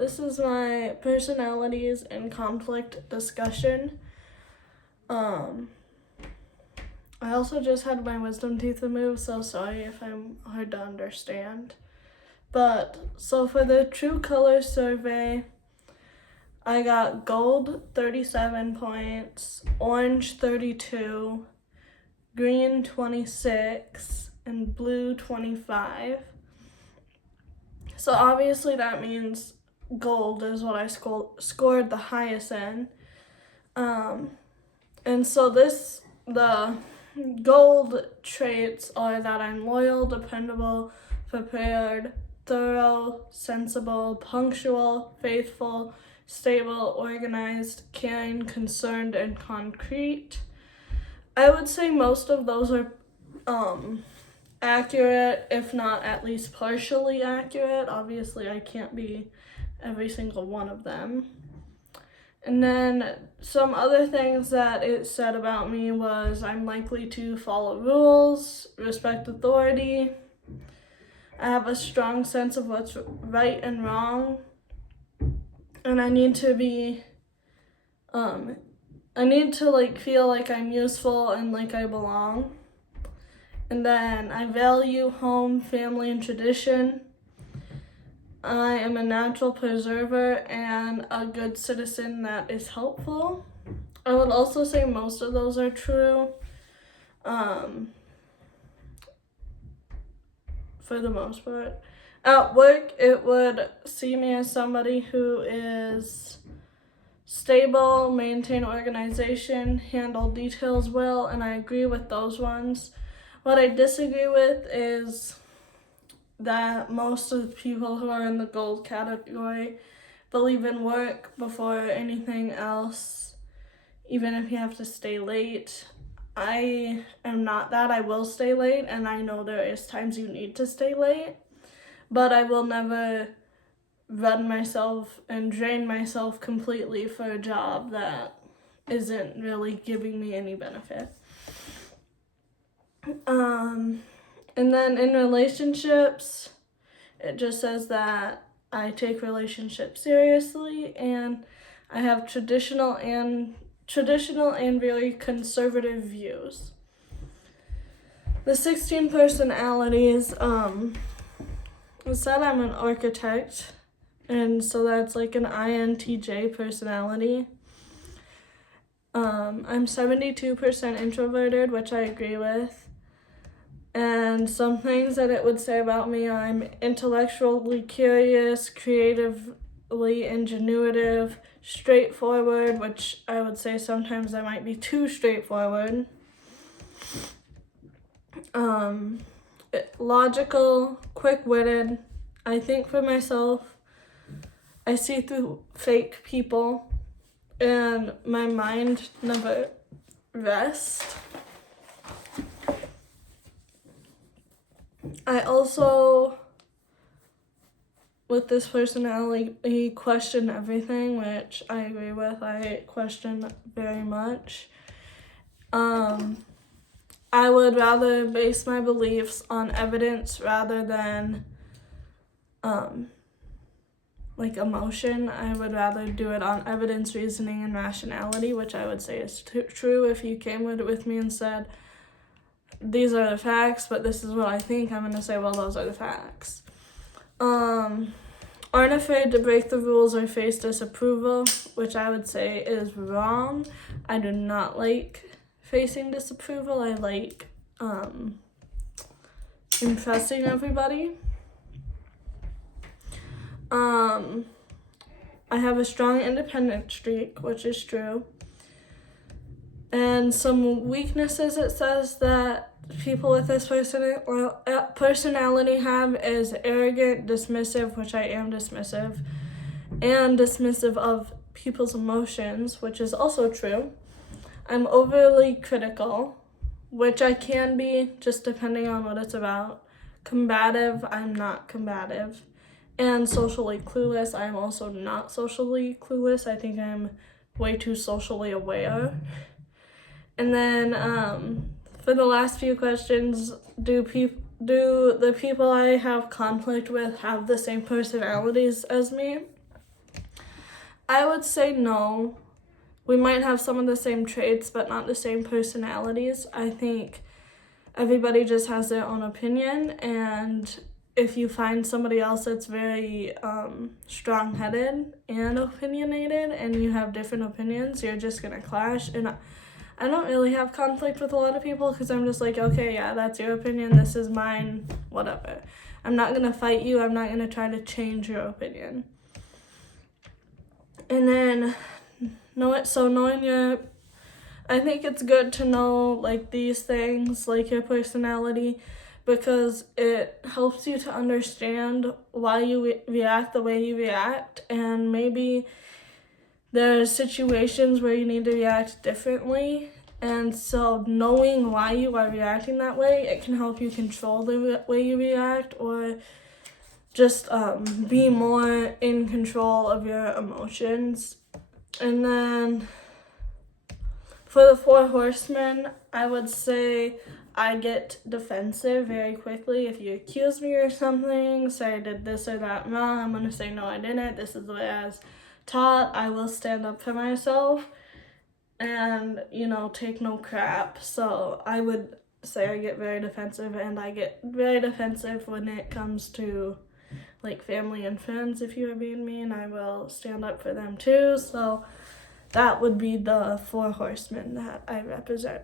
this is my personalities and conflict discussion. I also just had my wisdom teeth removed, so sorry if I'm hard to understand. But, so for the True Color survey, I got gold 37 points, orange 32, green 26, and blue 25. So obviously that means gold is what I scored the highest in. And so the gold traits are that I'm loyal, dependable, prepared, thorough, sensible, punctual, faithful, stable, organized, caring, concerned, and concrete. I would say most of those are accurate, if not at least partially accurate. Obviously, I can't be every single one of them. And then some other things that it said about me was I'm likely to follow rules, respect authority. I have a strong sense of what's right and wrong. And I need to feel like I'm useful and like I belong. And then I value home, family, and tradition. I am a natural preserver and a good citizen that is helpful. I would also say most of those are true. For the most part. At work, it would see me as somebody who is stable, maintain organization, handle details well, and I agree with those ones. What I disagree with is that most of the people who are in the gold category believe in work before anything else, even if you have to stay late. I am not that. I will stay late, and I know there is times you need to stay late, but I will never run myself and drain myself completely for a job that isn't really giving me any benefit. And then in relationships, it just says that I take relationships seriously and I have traditional and very conservative views. The 16 personalities, it said I'm an architect, and so that's like an INTJ personality. I'm 72% introverted, which I agree with. And some things that it would say about me are I'm intellectually curious, creatively ingenuitive, straightforward, which I would say sometimes I might be too straightforward. Logical, quick-witted. I think for myself. I see through fake people, and my mind never rests. I also, with this personality, question everything, which I agree with. I question very much. I would rather base my beliefs on evidence rather than emotion. I would rather do it on evidence, reasoning, and rationality, which I would say is true. If you came with me and said, these are the facts, but this is what I think, I'm going to say, well, those are the facts. Aren't afraid to break the rules or face disapproval, which I would say is wrong. I do not like facing disapproval. I like impressing everybody. I have a strong independent streak, which is true. And some weaknesses it says that people with this personality have is arrogant, dismissive, which I am dismissive, and dismissive of people's emotions, which is also true. I'm overly critical, which I can be, just depending on what it's about. Combative, I'm not combative. And socially clueless, I'm also not socially clueless. I think I'm way too socially aware. And then for the last few questions, do the people I have conflict with have the same personalities as me? I would say no. We might have some of the same traits, but not the same personalities. I think everybody just has their own opinion, and if you find somebody else that's very strong-headed and opinionated and you have different opinions, you're just gonna clash. And I don't really have conflict with a lot of people because I'm just like, okay, yeah, that's your opinion, this is mine, whatever. I'm not gonna fight you, I'm not gonna try to change your opinion. And then knowing your, I think it's good to know like these things, like your personality, because it helps you to understand why you react the way you react, and maybe there's situations where you need to react differently. And so knowing why you are reacting that way, it can help you control the way you react, or just be more in control of your emotions. And then for the 4 horsemen, I would say I get defensive very quickly. If you accuse me or something, say I did this or that wrong, I'm going to say, no, I didn't. This is the way I was taught. I will stand up for myself and, take no crap. So I would say I get very defensive, and I get very defensive when it comes to like family and friends. If you are being mean, I will stand up for them too. So that would be the 4 horsemen that I represent.